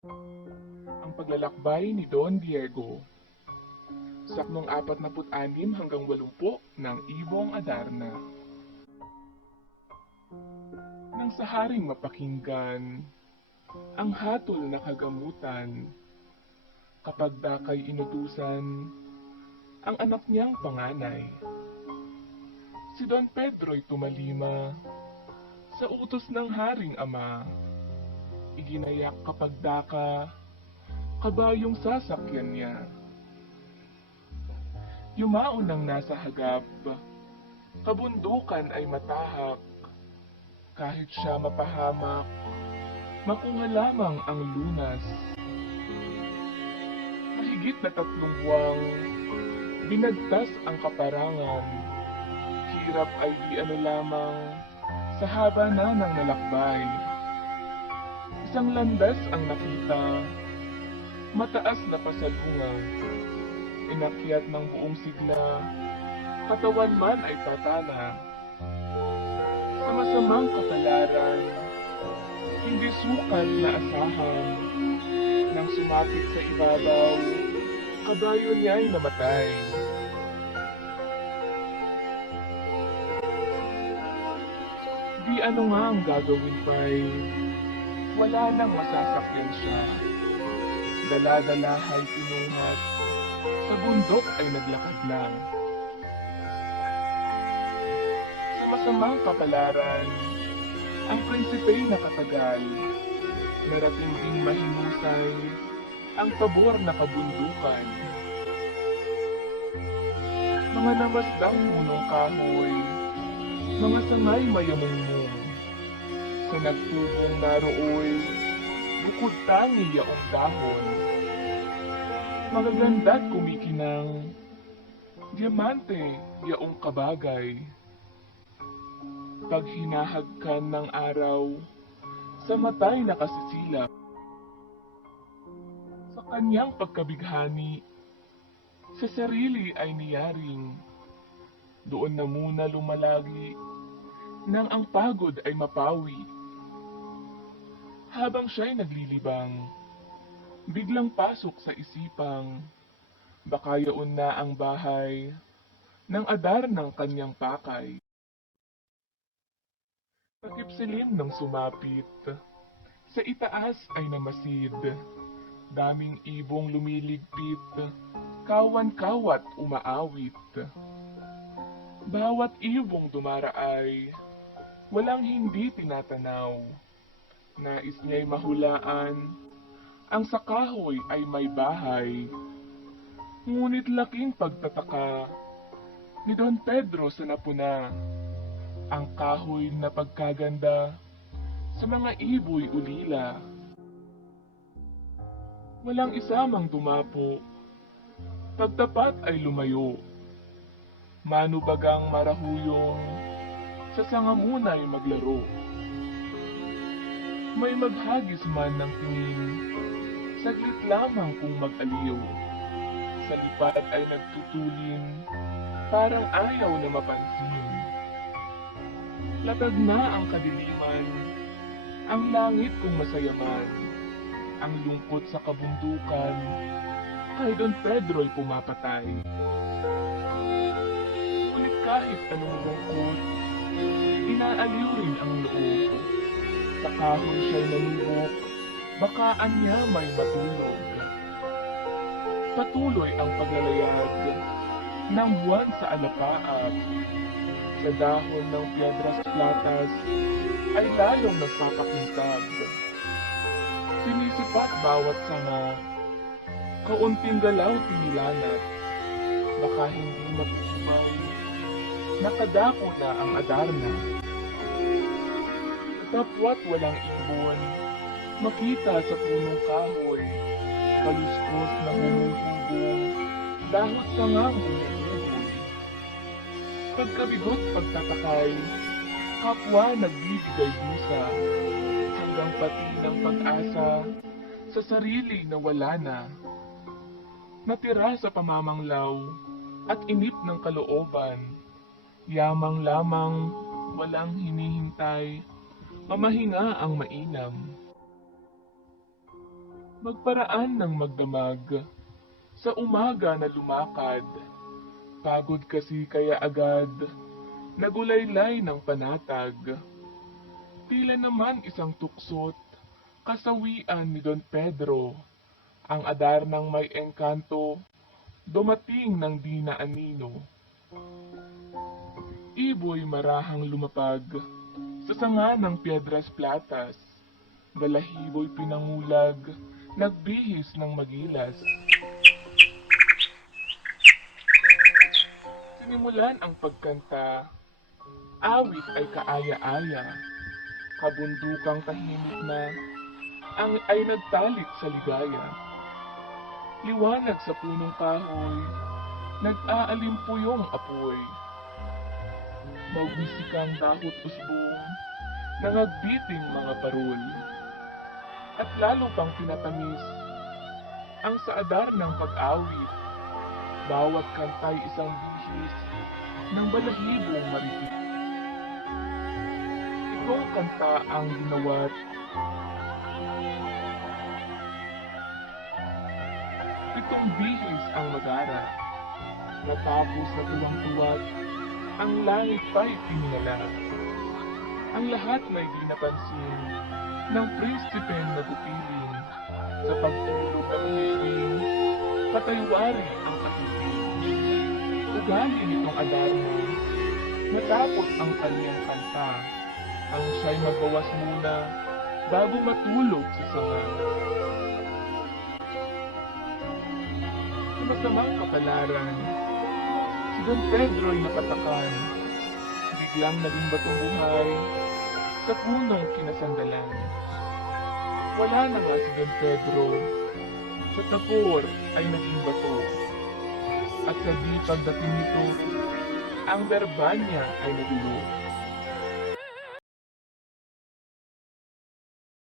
Ang paglalakbay ni Don Diego sa aknong 46 hanggang 80 ng Ibong Adarna. Nang sa haring mapakinggan ang hatol na kagamutan, kapag dakay inutusan ang anak niyang panganay. Si Don Pedro'y tumalima sa utos ng haring ama. Iginayak kapag daka kabayong sasakyan niya. Yumaon ng nasa hagap, kabundukan ay matahak, kahit siya mapahamak, makuha lamang ang lunas. Mahigit na 3 buwang, binagtas ang kaparangan, hirap ay di ano lamang, sa haba na ng nalakbay. Isang landas ang nakita, mataas na pasalungan, inakyat ng buong sigla, katawan man ay tatana. Sa masamang kapalaran, hindi sukat na asahan, nang sumapit sa ibabaw, kabayo niya'y namatay. Di ano nga ang gagawin pa'y, wala nang masasakyan siya. Dala-dalahay pinungat, sa bundok ay naglakad lang. Sa masamang kapalaran, ang prinsipey nakatagal, narating ding mahinusay ang pabor na kabundukan. Mga namasdang punong kahoy, mga sangay mayamungmung, sa nagtubong narooy, bukod tangi yaong dahon. Magaganda't kumikinang, diamante yaong kabagay. Pag hinahagkan ng araw, sa matay nakasisilap. Sa kanyang pagkabighani, sa sarili ay niyaring, doon na muna lumalagi, nang ang pagod ay mapawi. Habang siya'y naglilibang, biglang pasok sa isipang, baka yaon na ang bahay ng adar ng kanyang pakay. Takip-silim ng sumapit, sa itaas ay namasid, daming ibong lumiligpit, kawan-kawat umaawit. Bawat ibong dumaraay, walang hindi tinatanaw, nais niya'y mahulaan, ang sa kahoy ay may bahay. Ngunit laking pagtataka ni Don Pedro sa napuna, ang kahoy na pagkaganda sa mga iboy ulila. Walang isa mang dumapo, pagtapat ay lumayo. Manubagang marahuyong, sa sangamunay maglaro. May maghagis man ng tingin, saglit lamang kung mag-aliw. Sa lipat ay nagtutulin, parang ayaw na mapansin. Latag na ang kadiliman, ang langit kung masayaman, ang lungkot sa kabundukan, kay Don Pedro'y pumapatay. Ngunit kahit anong lungkot, inaaliw rin ang loob. Sa kahoy siya'y nanubok, bakaan niya may matulog. Patuloy ang paglalayag ng buwan sa alapaap. Sa dahon ng piedras platas ay lalong nagpapakintag. Sinisipat bawat sanga, kaunting galaw tinilanat, baka hindi matutubay, nakadako na ang adarna. Kapwa't walang ibon, makita sa punong kahoy, kaluskos na humuhubong, dahot sangang humuhuboy. Pagkabigot pagtatakay, kapwa nagbibigay busa, hanggang pati ng pag-asa sa sarili na wala na. Natira sa pamamanglaw at inip ng kalooban, yamang lamang walang hinihintay, mamahinga ang mainam. magparaan ng magdamag. Sa umaga na lumakad, pagod kasi kaya agad, nagulaylay ng panatag. Tila naman isang tuksot, kasawian ni Don Pedro, ang adar ng may engkanto, dumating ng di naanino. Iboy marahang lumapag, sa sanga ng Piedras Platas, balahibo'y pinangulag, nagbihis ng magilas. Sinimulan ang pagkanta, awit ay kaaya-aya, kabundukang tahimik na, ay nagtalik sa ligaya. Liwanag sa punong kahoy, nag-aalimpuyong apoy. Mawisikang dahot usbong, nangagbiting mga parol. At lalo pang pinatamis, ang saadar ng pag-awit, bawat kantay isang bihis ng balahibong maritik. Itong kanta ang ginawat, itong bihis ang magara, natapos na tuwang-tuwat, ang langit pa'y tiningala. Ang lahat may di napansin ng prinsipeng nagupiling, sa pagtulog ang hiling, pataywari ang kahibing. Ugali nitong adarmo, matapos ang kanyang kanta, ang siya'y magbawas muna bago matulog sa sanga. Sa masamang kapalaran, si Don Pedro'y napatakan, biglang naging batong buhay sa punong kinasandalan. Wala na nga si Don Pedro, sa tapor ay naging bato, at sa di pagdating nito, ang berba niya ay nagulo.